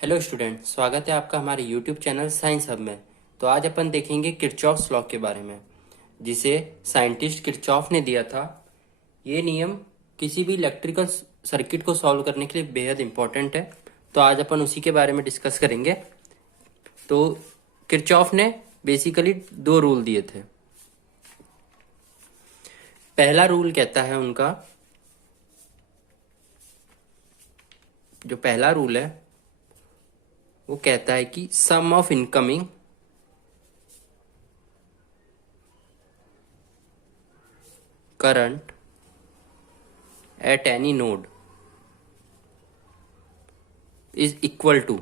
Hello student, स्वागत है आपका हमारे यूट्यूब चैनल साइंस हब में। तो आज अपन देखेंगे किरचॉफ्स लॉ के बारे में, जिसे साइंटिस्ट किरचॉफ ने दिया था। ये नियम किसी भी इलेक्ट्रिकल सर्किट को सॉल्व करने के लिए बेहद इंपॉर्टेंट है। तो आज अपन उसी के बारे में डिस्कस करेंगे। तो किरचॉफ ने बेसिकली दो रूल दिए थे। पहला रूल कहता है उनका, जो पहला रूल है वो कहता है कि sum of incoming current at any node is equal to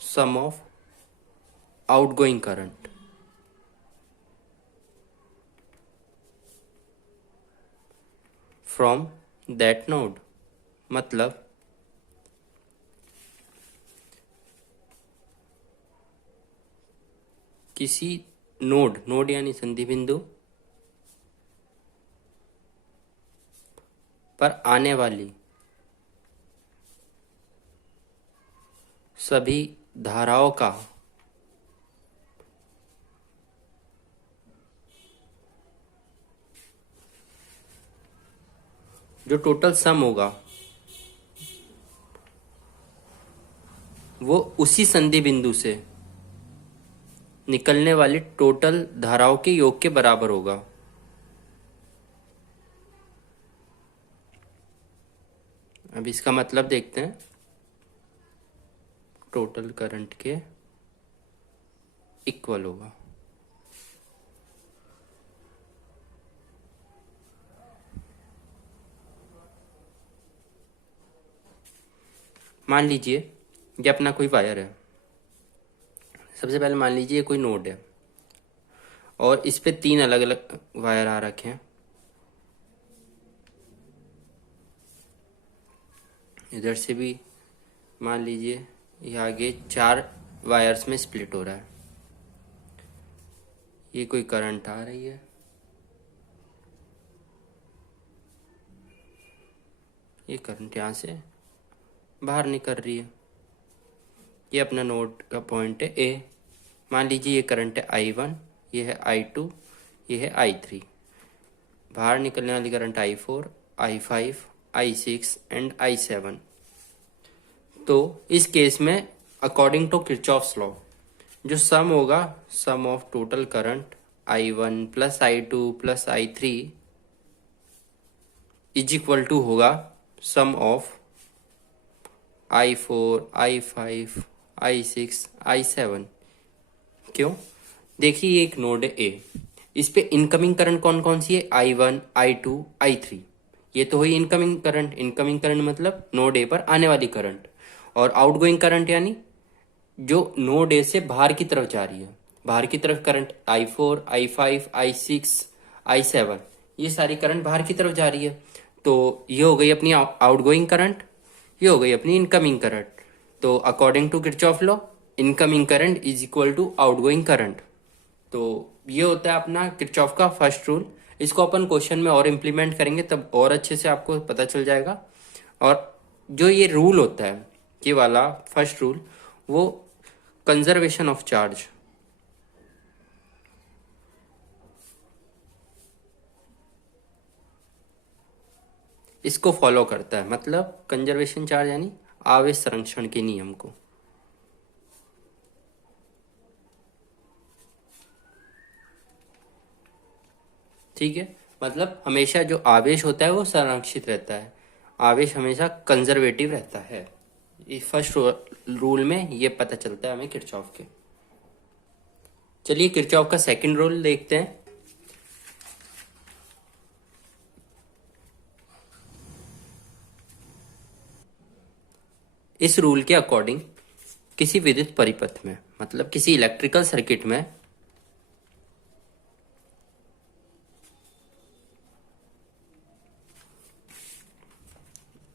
sum of outgoing current from that node। मतलब किसी नोड यानी संधि बिंदु पर आने वाली सभी धाराओं का जो टोटल सम होगा वो उसी संधि बिंदु से निकलने वाली टोटल धाराओं के योग के बराबर होगा। अब इसका मतलब देखते हैं। टोटल करंट के इक्वल होगा। मान लीजिए ये अपना कोई वायर है। सबसे पहले मान लीजिए कोई नोड है और इस पे तीन अलग अलग वायर आ रखे हैं। इधर से भी मान लीजिए ये आगे चार वायर्स में स्प्लिट हो रहा है। ये कोई करंट आ रही है, ये करंट यहाँ से बाहर निकल रही है। ये अपना नोड का पॉइंट है ए। मान लीजिए ये करंट है I1, ये है I2, ये है I3। बाहर निकलने वाली current I4, I5, I6 and I7। तो इस केस में अकॉर्डिंग टू किरचॉफ्स लॉ जो सम होगा, sum of total current I1 plus I2 plus I3 is equal to होगा sum of I4, I5, I6, I7। क्यों? देखिए ये एक नोड है ए। इस पे इनकमिंग करंट कौन कौन सी है? I1, I2, I3। ये तो हुई इनकमिंग करंट। इनकमिंग करंट मतलब नोड ए पर आने वाली करंट। और आउटगोइंग करंट यानी जो नोड ए से बाहर की तरफ जा रही है। बाहर की तरफ current I4, I5, I6, I7, ये सारी करंट बाहर की तरफ जा रही है। तो ये हो गई अपनी आउटगोइंग करंट, ये हो गई अपनी इनकमिंग करंट। तो according to Kirchhoff law incoming current is equal to outgoing current. तो ये होता है अपना किरचॉफ का फर्स्ट रूल। इसको अपन क्वेश्चन में और इम्प्लीमेंट करेंगे तब और अच्छे से आपको पता चल जाएगा। और जो ये रूल होता है, ये वाला फर्स्ट रूल, वो कंजर्वेशन ऑफ चार्ज, इसको फॉलो करता है। मतलब कंजर्वेशन चार्ज यानी आवेश संरक्षण के नियम को। ठीक है, मतलब हमेशा जो आवेश होता है वो संरक्षित रहता है। आवेश हमेशा कंजर्वेटिव रहता है। इस फर्स्ट रूल में ये पता चलता है हमें किरचॉफ के। चलिए किरचॉफ का सेकंड रूल देखते हैं। इस रूल के अकॉर्डिंग किसी विद्युत परिपथ में, मतलब किसी इलेक्ट्रिकल सर्किट में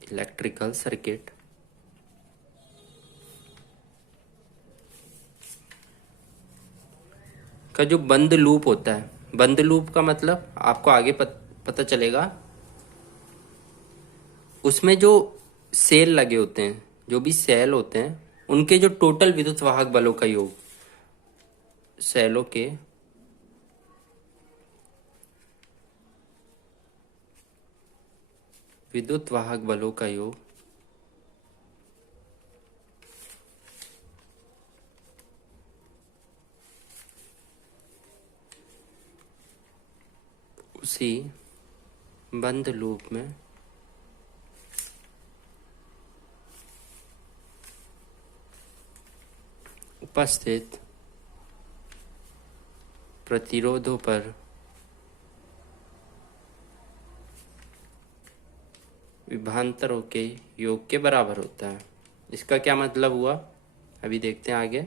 इलेक्ट्रिकल सर्किट का जो बंद लूप होता है, बंद लूप का मतलब आपको आगे पता चलेगा। उसमें जो सेल लगे होते हैं, जो भी सेल होते हैं उनके जो टोटल विद्युत वाहक बलों का योग, सेलों के विद्युत वाहक बलों का योग उसी बंद लूप में उपस्थित प्रतिरोधों पर विभवांतरों के योग के बराबर होता है। इसका क्या मतलब हुआ, अभी देखते हैं आगे।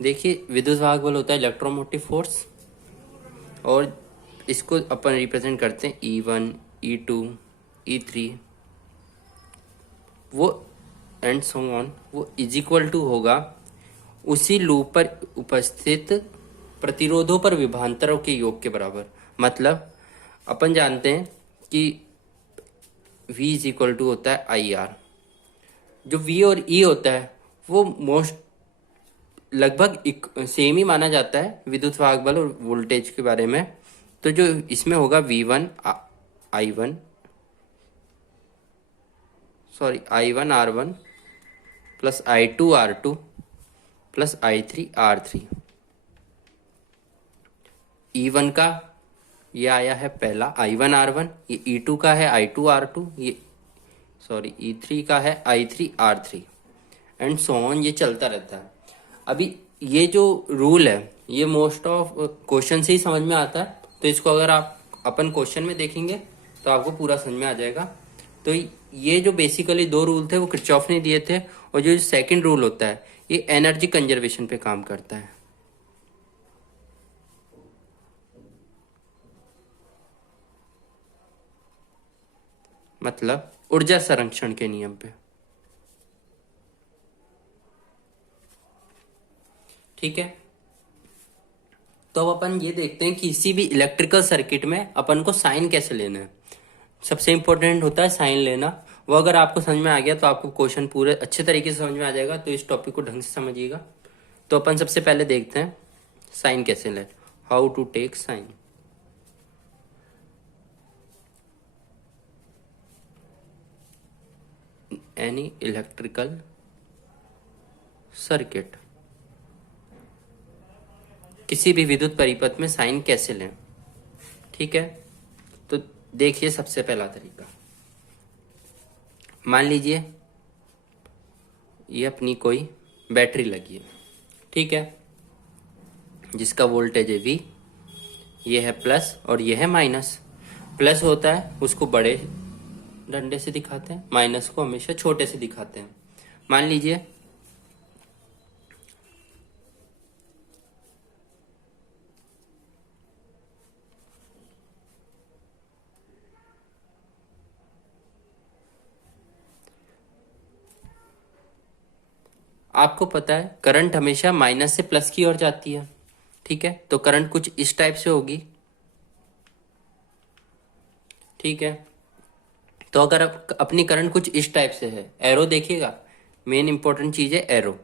देखिए, विद्युत वाहक बल होता है इलेक्ट्रोमोटिव फोर्स, और इसको अपन रिप्रेजेंट करते हैं E1, E2, E3, वो एंड सो ऑन, वो इज इक्वल टू होगा उसी लूप पर उपस्थित प्रतिरोधों पर विभवांतरों के योग के बराबर। मतलब अपन जानते हैं कि V इज इक्वल टू होता है IR। जो V और E होता है वो मोस्ट लगभग सेम ही माना जाता है विद्युत वाहक बल और वोल्टेज के बारे में। तो जो इसमें होगा V1 I1 I1 R1 plus I2 R2 plus I3 R3। E1 का ये आया है पहला I1 R1, ये E2 का है I2 R2, ये E3 का है I3 R3 and so on, ये चलता रहता है। अभी ये जो रूल है ये मोस्ट ऑफ क्वेश्चन से ही समझ में आता है, तो इसको अगर आप अपन क्वेश्चन में देखेंगे तो आपको पूरा समझ में आ जाएगा। तो ये जो बेसिकली दो रूल थे वो किरचॉफ ने दिए थे, और जो सेकंड रूल होता है ये एनर्जी कंजर्वेशन पे काम करता है। मतलब ऊर्जा संरक्षण के नियम पे। ठीक है, तो अब अपन ये देखते हैं कि किसी भी इलेक्ट्रिकल सर्किट में अपन को साइन कैसे लेना है। सबसे इंपॉर्टेंट होता है साइन लेना। वो अगर आपको समझ में आ गया तो आपको क्वेश्चन पूरे अच्छे तरीके से समझ में आ जाएगा। तो इस टॉपिक को ढंग से समझिएगा। तो अपन सबसे पहले देखते हैं साइन कैसे लें, how to take sign. Any electrical circuit, किसी भी विद्युत परिपथ में साइन कैसे लें। ठीक है, तो देखिए सबसे पहला तरीका, मान लीजिए ये अपनी कोई बैटरी लगी है, ठीक है, जिसका वोल्टेज है V, ये है प्लस और ये है माइनस। प्लस होता है उसको बड़े डंडे से दिखाते हैं, माइनस को हमेशा छोटे से दिखाते हैं। मान लीजिए आपको पता है करंट हमेशा माइनस से प्लस की ओर जाती है। ठीक है, तो करंट कुछ इस टाइप से होगी। ठीक है, तो अगर अपनी करंट कुछ इस टाइप से है, एरो देखिएगा, मेन इंपॉर्टेंट चीज है एरो।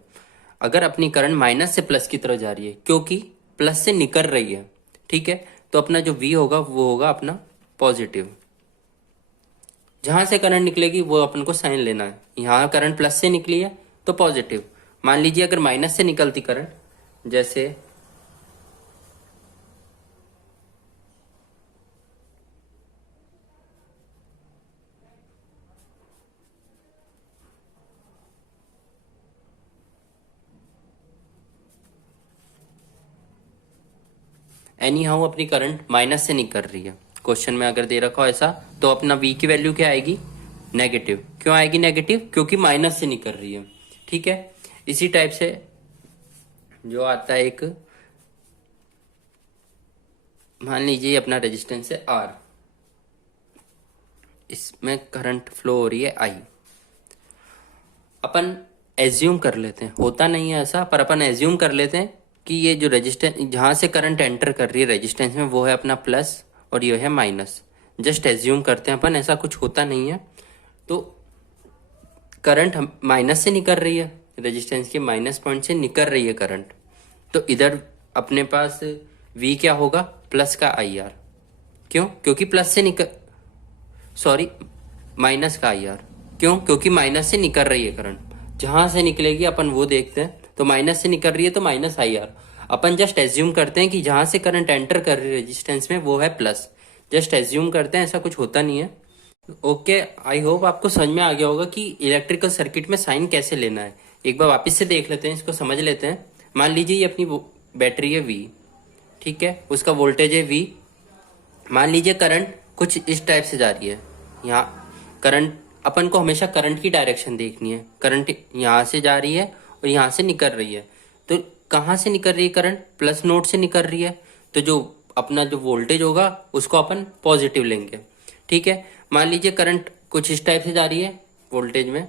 अगर अपनी करंट माइनस से प्लस की तरफ जा रही है क्योंकि प्लस से निकल रही है, ठीक है, तो अपना जो V होगा वो होगा अपना पॉजिटिव। जहां से करंट निकलेगी वो अपन को साइन लेना है। यहां करंट प्लस से निकली है तो पॉजिटिव। मान लीजिए अगर माइनस से निकलती करंट, जैसे एनी हाउ अपनी करंट माइनस से निकल रही है, क्वेश्चन में अगर दे रखा हो ऐसा, तो अपना V की वैल्यू क्या आएगी, नेगेटिव। क्यों आएगी नेगेटिव, क्योंकि माइनस से निकल रही है। ठीक है, इसी टाइप से जो आता है एक, मान लीजिए अपना रेजिस्टेंस है R, इसमें करंट फ्लो हो रही है I। अपन एज्यूम कर लेते हैं, होता नहीं है ऐसा, पर अपन एज्यूम कर लेते हैं कि ये जो रेजिस्टेंस जहाँ से करंट एंटर कर रही है रेजिस्टेंस में वो है अपना प्लस और ये है माइनस। जस्ट एज्यूम करते हैं अपन, ऐसा कुछ होता नहीं है। तो करंट हम माइनस से निकल रही है, रेजिस्टेंस के माइनस पॉइंट से निकल रही है करंट, तो इधर अपने पास V क्या होगा, प्लस का IR। क्यों? क्योंकि प्लस से निकल सॉरी माइनस का IR। क्यों? क्योंकि माइनस से निकल रही है करंट। जहां से निकलेगी अपन वो देखते हैं, तो माइनस से निकल रही है तो माइनस IR। अपन जस्ट एज्यूम करते हैं कि जहां से करंट एंटर कर रही है रेजिस्टेंस में वो है प्लस। जस्ट एज्यूम करते हैं, ऐसा कुछ होता नहीं है। ओके, आई होप आपको समझ में आ गया होगा कि इलेक्ट्रिकल सर्किट में साइन कैसे लेना है। एक बार वापस से देख लेते हैं, इसको समझ लेते हैं। मान लीजिए ये अपनी बैटरी है V, ठीक है, उसका वोल्टेज है V। मान लीजिए करंट कुछ इस टाइप से जा रही है। यहाँ करंट, अपन को हमेशा करंट की डायरेक्शन देखनी है। करंट यहाँ से जा रही है और यहाँ से निकल रही है, तो कहाँ से निकल रही है करंट? प्लस नोड से निकल रही है, तो जो अपना जो वोल्टेज होगा उसको अपन पॉजिटिव लेंगे, ठीक है। मान लीजिए करंट कुछ इस टाइप से जा रही है वोल्टेज में,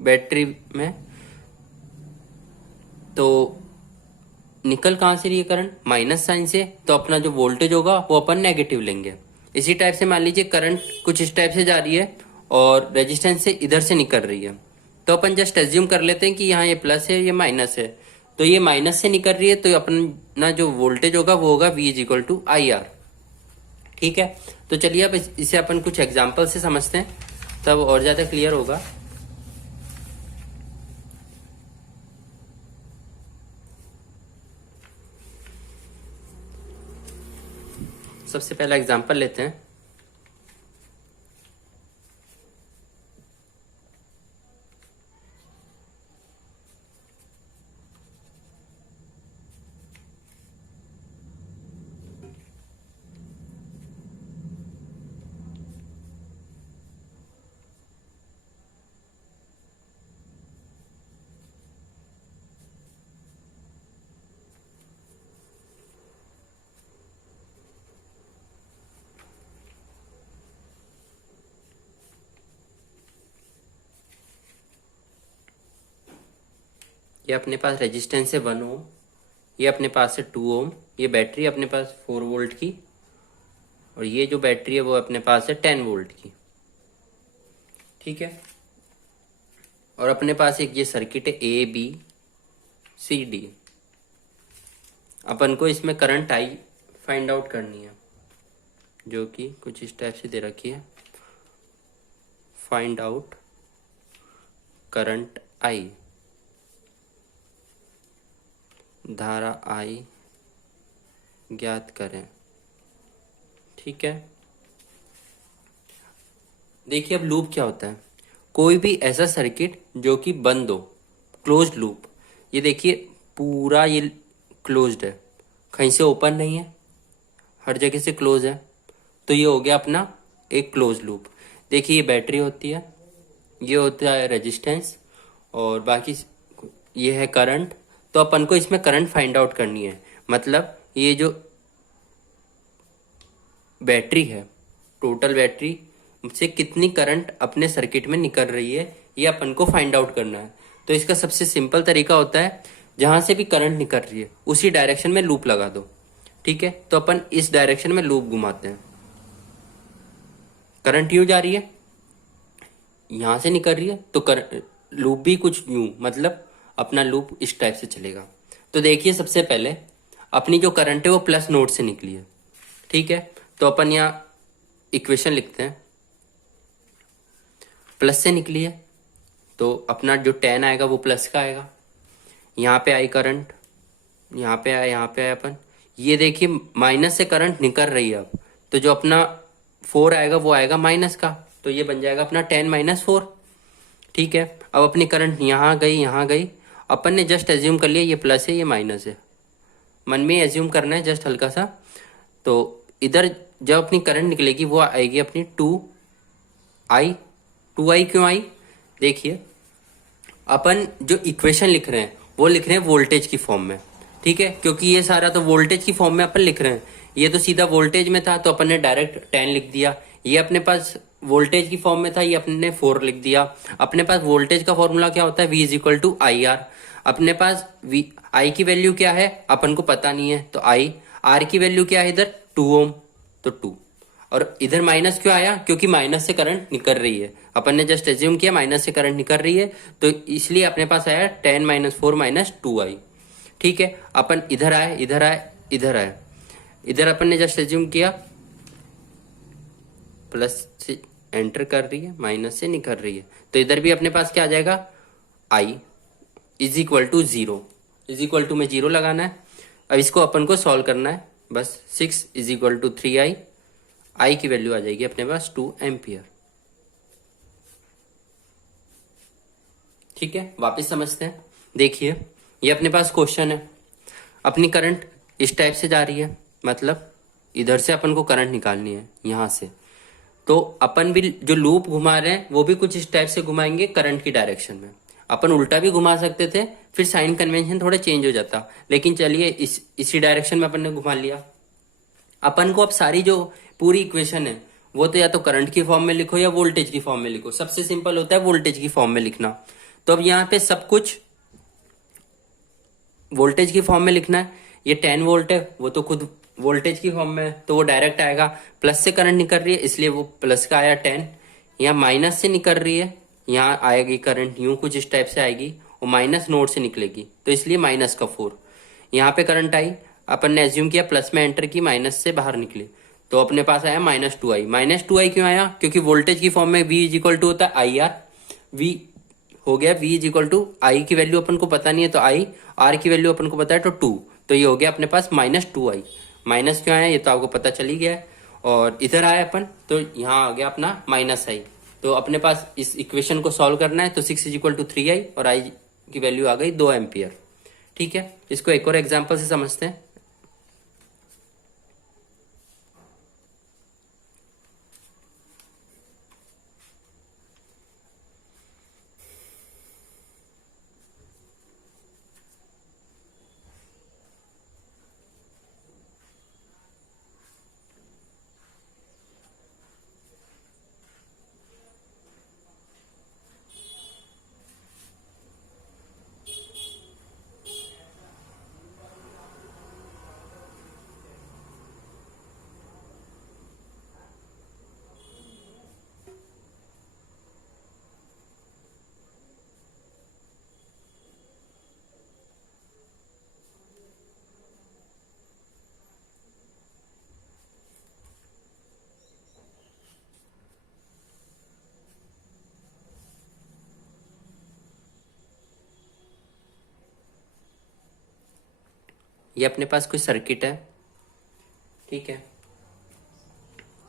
बैटरी में, तो निकल कहाँ से रही है करंट? माइनस साइन से, तो अपना जो वोल्टेज होगा वो अपन नेगेटिव लेंगे। इसी टाइप से मान लीजिए करंट कुछ इस टाइप से जा रही है और रेजिस्टेंस से इधर से निकल रही है, तो अपन जस्ट एज्यूम कर लेते हैं कि यहाँ ये प्लस है ये माइनस है, तो ये माइनस से निकल रही है, तो अपना जो वोल्टेज होगा वो होगा V = IR, ठीक है। तो चलिए अब इसे अपन कुछ एग्जाम्पल से समझते हैं, तब और ज्यादा क्लियर होगा। सबसे पहला एग्जाम्पल लेते हैं। ये अपने पास रेजिस्टेंस है 1 ओम, ये अपने पास है 2 ओम, ये बैटरी अपने पास 4 वोल्ट की, और ये जो बैटरी है वो अपने पास है 10 वोल्ट की, ठीक है। और अपने पास एक ये सर्किट है ABCD। अपन को इसमें करंट I फाइंड आउट करनी है, जो कि कुछ इस टाइप से दे रखी है। फाइंड आउट करंट I, धारा I ज्ञात करें, ठीक है। देखिए अब लूप क्या होता है, कोई भी ऐसा सर्किट जो कि बंद हो, क्लोज्ड लूप। ये देखिए पूरा ये क्लोज्ड है, कहीं से ओपन नहीं है, हर जगह से क्लोज है, तो ये हो गया अपना एक क्लोज लूप। देखिए ये बैटरी होती है, ये होता है रेजिस्टेंस, और बाकी ये है करंट। तो अपन को इसमें करंट फाइंड आउट करनी है, मतलब ये जो बैटरी है, टोटल बैटरी से कितनी करंट अपने सर्किट में निकल रही है, ये अपन को फाइंड आउट करना है। तो इसका सबसे सिंपल तरीका होता है, जहां से भी करंट निकल रही है उसी डायरेक्शन में लूप लगा दो, ठीक है। तो अपन इस डायरेक्शन में लूप घुमाते हैं, करंट यूं जा रही है, यहां से निकल रही है, तो लूप भी कुछ यूं, मतलब अपना लूप इस टाइप से चलेगा। तो देखिए सबसे पहले अपनी जो करंट है वो प्लस नोड से निकली है, ठीक है। तो अपन यहाँ इक्वेशन लिखते हैं, प्लस से निकली है तो अपना जो 10 आएगा वो प्लस का आएगा। यहाँ पे आई करंट, यहाँ पे आया, यहाँ पे आया अपन, ये देखिए माइनस से करंट निकल रही है अब, तो जो अपना 4 आएगा वो आएगा माइनस का, तो ये बन जाएगा अपना 10 - 4, ठीक है। अब अपनी करंट यहाँ गई, यहाँ गई, अपन ने जस्ट एज्यूम कर लिया ये प्लस है ये माइनस है, मन में एज्यूम करना है जस्ट हल्का सा। तो इधर जब अपनी करंट निकलेगी वो आएगी अपनी 2I। 2I क्यों आई? देखिए अपन जो इक्वेशन लिख रहे हैं वो लिख रहे हैं वोल्टेज की फॉर्म में, ठीक है, क्योंकि ये सारा तो वोल्टेज की फॉर्म में अपन लिख रहे हैं। ये तो सीधा वोल्टेज में था तो अपन ने डायरेक्ट 10 लिख दिया, ये अपने पास वोल्टेज की फॉर्म में था, ये अपने 4 लिख दिया। अपने पास वोल्टेज का फॉर्मूला क्या होता है? V = IR। अपने पास वी आई की वैल्यू क्या है अपन को पता नहीं है, तो आई। आर की वैल्यू क्या है इधर 2 ओम, तो 2। और इधर माइनस क्यों आया, क्योंकि माइनस से करंट निकल रही है, अपन ने जस्ट एज्यूम किया माइनस से करंट निकल रही है, तो इसलिए अपने पास आया 10 - 4 - 2i। ठीक है, अपन इधर आए, इधर आए, इधर आए, इधर अपन ने जस्ट एज्यूम किया प्लस से एंटर कर रही है, माइनस से निकल रही है, तो इधर भी अपने पास क्या आ जाएगा, I is equal to 0। Is equal to में 0 लगाना है। अब इसको अपन को सॉल्व करना है, बस 6 इज इक्वल टू 3i। आई की वैल्यू आ जाएगी अपने पास 2 एम्पियर। ठीक है, वापस समझते हैं। देखिए, ये अपने पास क्वेश्चन है, अपनी करंट इस टाइप से जा रही है, मतलब इधर से अपन को करंट निकालनी है यहां से, तो अपन भी जो लूप घुमा रहे हैं वो भी कुछ इस टाइप से घुमाएंगे करंट की डायरेक्शन में। अपन उल्टा भी घुमा सकते थे, फिर साइन कन्वेंशन थोड़ा चेंज हो जाता, लेकिन चलिए इसी डायरेक्शन में अपन ने घुमा लिया। अपन को अब सारी जो पूरी इक्वेशन है वो तो या तो करंट की फॉर्म में लिखो या वोल्टेज की फॉर्म में लिखो, सबसे सिंपल होता है वोल्टेज की फॉर्म में लिखना। तो अब यहाँ पे सब कुछ वोल्टेज की फॉर्म में लिखना है। ये 10 वोल्ट है, वो तो खुद वोल्टेज की फॉर्म में है, तो वो डायरेक्ट आएगा, प्लस से करंट निकल रही है इसलिए वो प्लस का आया 10। यहाँ माइनस से निकल रही है, यहाँ आएगी करंट यूं कुछ इस टाइप से आएगी, वो माइनस नोड से निकलेगी, तो इसलिए माइनस का 4। यहाँ पे करंट आई, अपन ने एज्यूम किया प्लस में एंटर की, माइनस से बाहर निकली, तो अपने पास आया -2i। -2i क्यों आया, क्योंकि वोल्टेज की फॉर्म में v इज इक्वल टू होता है आई आर। v हो गया, v इज इक्वल टू आई की वैल्यू अपन को पता नहीं है तो आई, आर की वैल्यू अपन को पता है तो 2, तो ये हो गया अपने पास -2i। माइनस क्यों आया ये तो आपको पता चल ही गया है, और इधर आया अपन तो यहाँ आ गया अपना -i। तो अपने पास इस इक्वेशन को सॉल्व करना है, तो 6 इज इक्वल टू 3i और आई की वैल्यू आ गई 2 एम्पियर। ठीक है, इसको एक और एग्जाम्पल से समझते हैं। ये अपने पास कोई सर्किट है, ठीक है,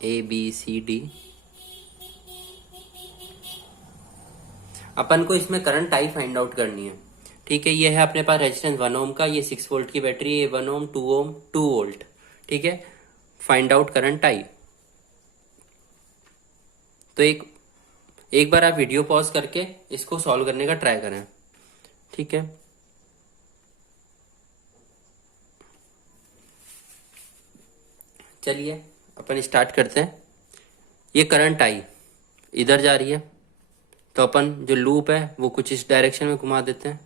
ABCD। अपन को इसमें करंट आई फाइंड आउट करनी है। ठीक है, ये है अपने पास रेजिस्टेंस 1 ओम का, ये 6 वोल्ट की बैटरी, ये 1 ओम, 2 ओम, 2 वोल्ट। ठीक है, फाइंड आउट करंट आई। तो एक बार आप वीडियो पॉज करके इसको सॉल्व करने का ट्राई करें। ठीक है, चलिए अपन स्टार्ट करते हैं। ये करंट आई इधर जा रही है, तो अपन जो लूप है वो कुछ इस डायरेक्शन में घुमा देते हैं।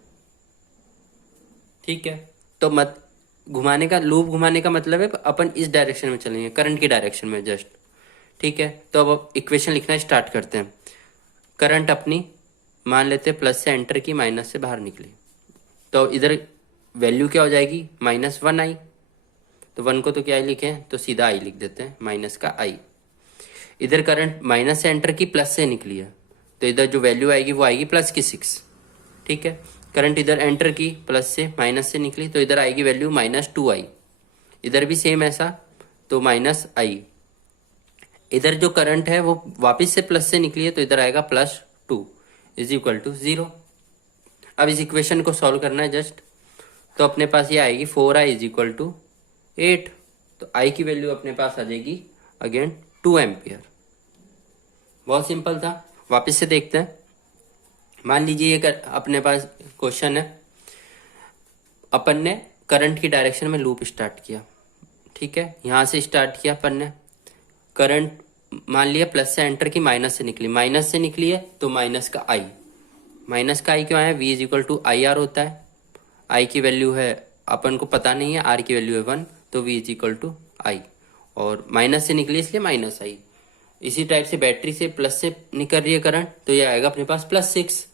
ठीक है, तो मत घुमाने का, लूप घुमाने का मतलब है अपन इस डायरेक्शन में चलेंगे, करंट की डायरेक्शन में जस्ट। ठीक है, तो अब इक्वेशन लिखना स्टार्ट करते हैं। करंट अपनी मान लेते हैं प्लस से एंटर की, माइनस से बाहर निकली, तो इधर वैल्यू क्या हो जाएगी -1i। तो 1 को तो क्या लिखे, तो सीधा आई लिख देते हैं, माइनस का आई। इधर करंट माइनस से एंटर की, प्लस से निकली है, तो इधर जो वैल्यू आएगी वो आएगी प्लस की 6। ठीक है, करंट इधर एंटर की, प्लस से माइनस से निकली, तो इधर आएगी वैल्यू -2i। इधर भी सेम ऐसा, तो -i। इधर जो करंट है वो वापस से प्लस से निकली है, तो इधर आएगा +2 इज इक्वल टू 0। अब इस इक्वेशन को सॉल्व करना है जस्ट, तो अपने पास ये आएगी 4i इज इक्वल टू 8। तो आई की वैल्यू अपने पास आ जाएगी अगेन 2 एम्पियर। बहुत सिंपल था, वापस से देखते हैं। मान लीजिए ये अपने पास क्वेश्चन है, अपन ने करंट की डायरेक्शन में लूप स्टार्ट किया। ठीक है, यहां से स्टार्ट किया अपन ने, करंट मान लिया प्लस से एंटर की, माइनस से निकली, माइनस से निकली है तो माइनस का आई। माइनस का आई क्यों आया, v is equal to I R होता है। आई की वैल्यू है, अपन को पता नहीं है, आर की वैल्यू है 1, तो वी इज इक्वल टू आई, और माइनस से निकली इसलिए माइनस आई। इसी टाइप से बैटरी से प्लस से निकल रही है करंट, तो ये आएगा अपने पास +6।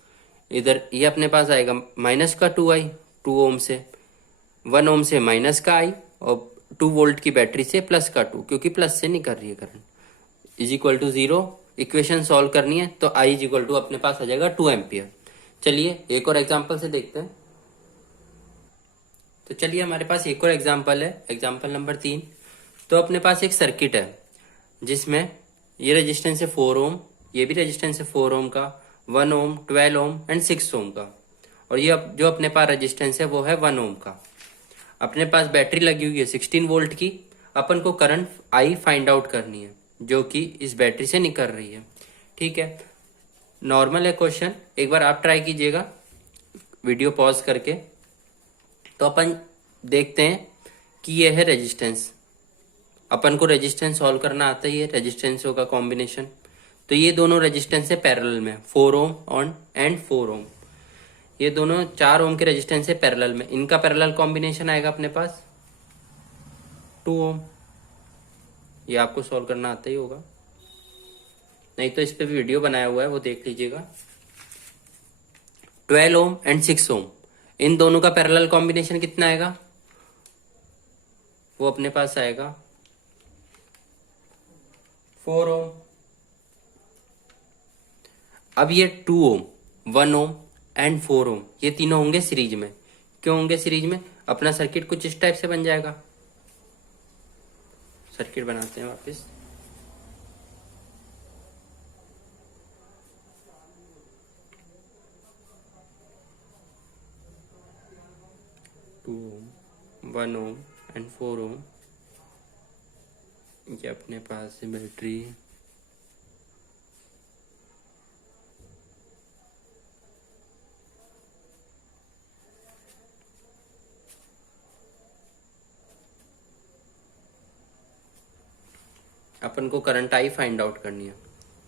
इधर ये अपने पास आएगा माइनस का 2i, 2 ओम से, 1 ओम से माइनस का आई, और 2 वोल्ट की बैटरी से प्लस का 2, क्योंकि प्लस से निकल रही है current, is equal to 0। Equation solve करनी है तो आई इज इक्वल टू अपने पास आ जाएगा 2 एम्पियर। चलिए एक और एग्जाम्पल से देखते हैं। तो चलिए हमारे पास एक और एग्जाम्पल है, एग्जाम्पल नंबर 3। तो अपने पास एक सर्किट है जिसमें ये रेजिस्टेंस है 4 ओम, ये भी रेजिस्टेंस है 4 ओम का, 1 ओम, 12 ओम एंड 6 ओम का, और ये जो अपने पास रेजिस्टेंस है वो है 1 ओम का। अपने पास बैटरी लगी हुई है 16 वोल्ट की। अपन को करंट आई फाइंड आउट करनी है जो कि इस बैटरी से निकल रही है। ठीक है, नॉर्मल है क्वेश्चन, एक बार आप ट्राई कीजिएगा वीडियो पॉज करके। तो अपन देखते हैं कि ये है रेजिस्टेंस, अपन को रेजिस्टेंस सॉल्व करना आता ही है, रेजिस्टेंसों का कॉम्बिनेशन। तो ये दोनों रेजिस्टेंस है पैरेलल में, 4 ओम ऑन एंड 4 ओम, ये दोनों 4 ओम के रेजिस्टेंस है पैरेलल में, इनका पैरेलल कॉम्बिनेशन आएगा अपने पास 2 ओम। ये आपको सॉल्व करना आता ही होगा, नहीं तो इस पे भी वीडियो बनाया हुआ है, वो देख लीजिएगा। 12 ओम एंड 6 ओम, इन दोनों का पैरेलल कॉम्बिनेशन कितना आएगा, वो अपने पास आएगा 4 ओम। अब ये 2 ओम, 1 ओम एंड 4 ओम, ये तीनों होंगे सीरीज में। क्यों होंगे सीरीज में, अपना सर्किट कुछ इस टाइप से बन जाएगा। सर्किट बनाते हैं वापस। टू ओम, 1 ओम एंड 4 ओम, ये अपने पास है बैटरी। अपन को करंट आई फाइंड आउट करनी है।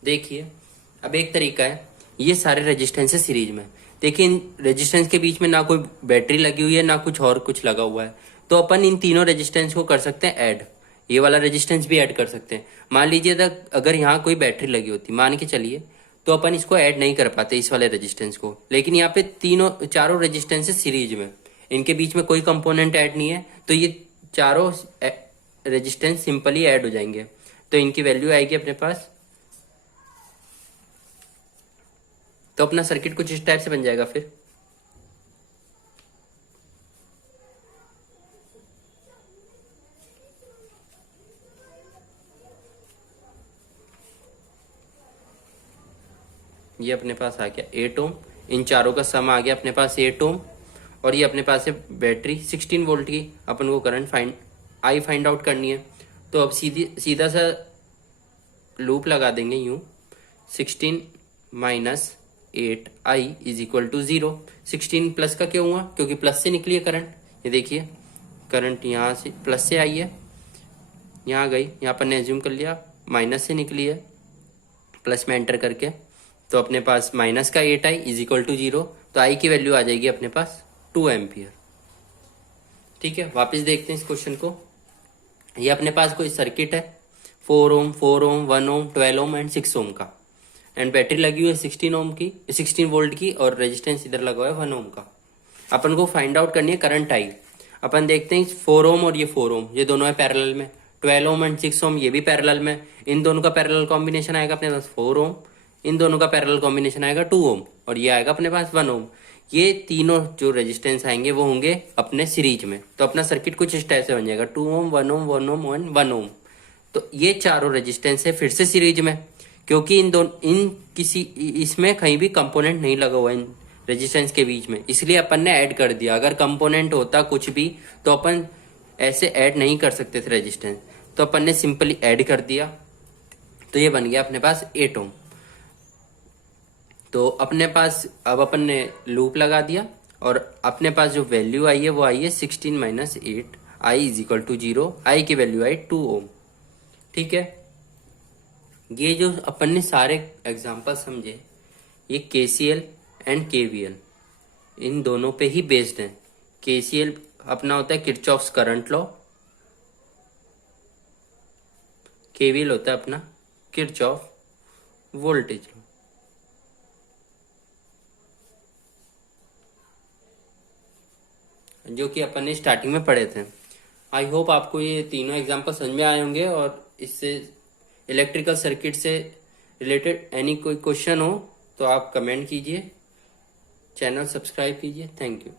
देखिए अब एक तरीका है, ये सारे रेजिस्टेंस है सीरीज में। देखिए इन रेजिस्टेंस के बीच में ना कोई बैटरी लगी हुई है ना कुछ और कुछ लगा हुआ है, तो अपन इन तीनों रेजिस्टेंस को कर सकते हैं ऐड। ये वाला रेजिस्टेंस भी ऐड कर सकते हैं। मान लीजिए अगर यहाँ कोई बैटरी लगी होती, मान के चलिए, तो अपन इसको ऐड नहीं कर पाते इस वाले रेजिस्टेंस को। लेकिन यहाँ पे तीनों चारों रेजिस्टेंस है सीरीज में, इनके बीच में कोई कंपोनेंट ऐड नहीं है, तो ये चारों रेजिस्टेंस सिंपली ऐड हो जाएंगे। तो इनकी वैल्यू आएगी अपने पास, तो अपना सर्किट कुछ इस टाइप से बन जाएगा। फिर ये अपने पास आ गया 8 ओम, इन चारों का सम आ गया अपने पास 8 ओम, और ये अपने पास है बैटरी 16 वोल्ट की। अपन को करंट आई फाइंड आउट करनी है, तो अब सीधा सा लूप लगा देंगे यूं, 16 minus 8i is equal to 0। 16 plus का क्यों हुआ, क्योंकि प्लस से निकली है करंट। ये देखिए करंट यहाँ से प्लस से आई है, यहाँ गई, यहाँ पर ने एज्यूम कर लिया माइनस से निकली है, प्लस में एंटर करके, तो अपने पास माइनस का 8i इज इक्वल टू 0। तो आई की वैल्यू आ जाएगी अपने पास 2 एम्पियर। ठीक है, वापस देखते हैं इस क्वेश्चन को। ये अपने पास कोई सर्किट है 4 ओम, 4 ओम, 1 ओम, 12 ओम एंड 6 ओम का, एंड बैटरी लगी हुई है 16 ओम की, 16 वोल्ट की, और रेजिस्टेंस इधर लगा हुआ है 1 ओम का। अपन को फाइंड आउट करनी है करंट आई। अपन देखते हैं 4 ओम और ये 4 ओम, ये दोनों है पैरेलल में, 12 ओम एंड 6 ओम ये भी पैरेलल में, इन दोनों का पैरेलल कॉम्बिनेशन आएगा अपने पास 4 ओम, इन दोनों का पैरेलल कॉम्बिनेशन आएगा 2 ओम, और ये आएगा अपने पास 1 ओम। ये तीनों जो रेजिस्टेंस आएंगे वो होंगे अपने सीरीज में, तो अपना सर्किट कुछ इस टाइप से बन जाएगा 2 ओम, 1 ओम, 1 ओम एंड 1 ओम। तो ये चारों रेजिस्टेंस है फिर से सीरीज में, क्योंकि इसमें कहीं भी कंपोनेंट नहीं लगा हुआ इन रेजिस्टेंस के बीच में, इसलिए अपन ने ऐड कर दिया। अगर कंपोनेंट होता कुछ भी तो अपन ऐसे ऐड नहीं कर सकते थे रेजिस्टेंस, तो अपन ने सिंपली ऐड कर दिया, तो ये बन गया अपने पास 8 ओम। तो अपने पास अब अपन ने लूप लगा दिया, और अपने पास जो वैल्यू आई है वो आई है 16 minus 8 I is equal to 0। I की वैल्यू आई 2 ओम। ठीक है, ये जो अपन ने सारे एग्जाम्पल समझे, ये KCL एंड KVL इन दोनों पे ही बेस्ड हैं केसीएल अपना होता है किरचॉफ्स करंट लॉ, केवीएल होता है अपना किरचॉफ वोल्टेज लॉ। जो कि अपन ने स्टार्टिंग में पढ़े थे। आई होप आपको ये तीनों एग्जाम्पल समझ में आए होंगे, और इससे इलेक्ट्रिकल सर्किट से रिलेटेड एनी कोई क्वेश्चन हो तो आप कमेंट कीजिए, चैनल सब्सक्राइब कीजिए। Thank you.